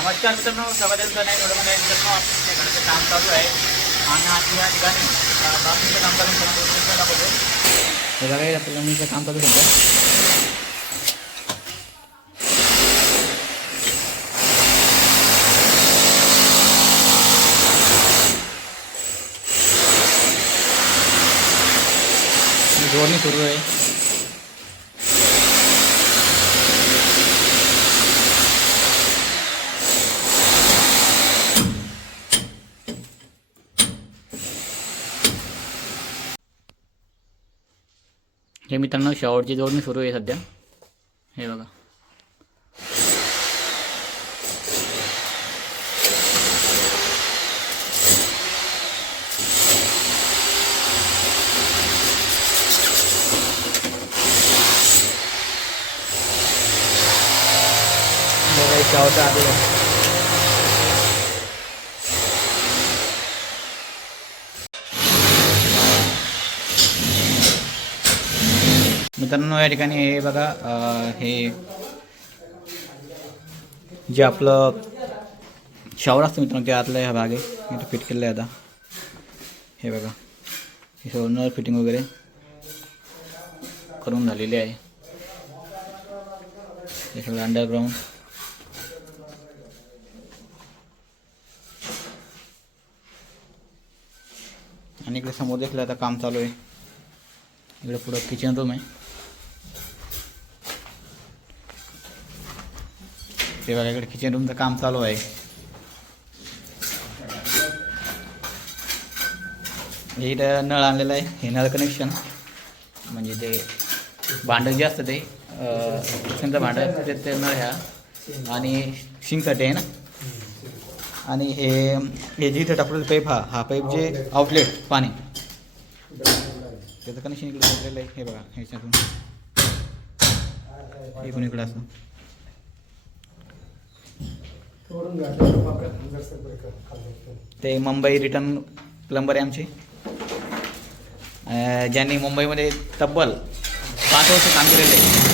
नमस्कार मित्रांनो, स्वागत आहे व्हिडिओमध्ये. मित्रांनो, आपल्या घराचं काम चालू आहे आणि आज या ठिकाणी बाथरूमचं काम चालू आहे. हे बघा, आपल्याला मीचं काम चालू आहे. जोडणी सुरू आहे. हे मित्रांनो, शॉवरची जोडणी सुरू आहे सध्या. हे बघा, शॉवरचा आधी मित्रांनो, या ठिकाणी हे बघा, हे जे आपलं शॉवर असतं मित्रांनो, ते आतला हा भाग आहे. इथे फिट केलेला आहे आता. हे बघा, हे शॉवर फिटिंग वगैरे करून झालेली आहे. हे सगळं अंडरग्राऊंड. आणि इकडे समोर देखील आता काम चालू आहे. इकडे पुढं किचन रूम आहे. ते बघा, इकडे किचन रूमचं काम चालू आहे. इथं नळ आणलेला आहे. हे नळ कनेक्शन म्हणजे ते भांडं जे असतं ते किचनचं भांडं ते नळ ह्या आणि शिंकसाठी आहे ना. आणि हे जिथं टाकलेलं पाईप, हा पाईप जे आउटलेट पाणी त्याचं कनेक्शन इकडे टाकलेलं आहे. हे बघा, ह्याच्यातून हे पण इकडं असं. ते मुंबई रिटर्न प्लंबर आहे आमचे, ज्यांनी मुंबईमध्ये तब्बल 5 वर्ष काम केलेलं आहे.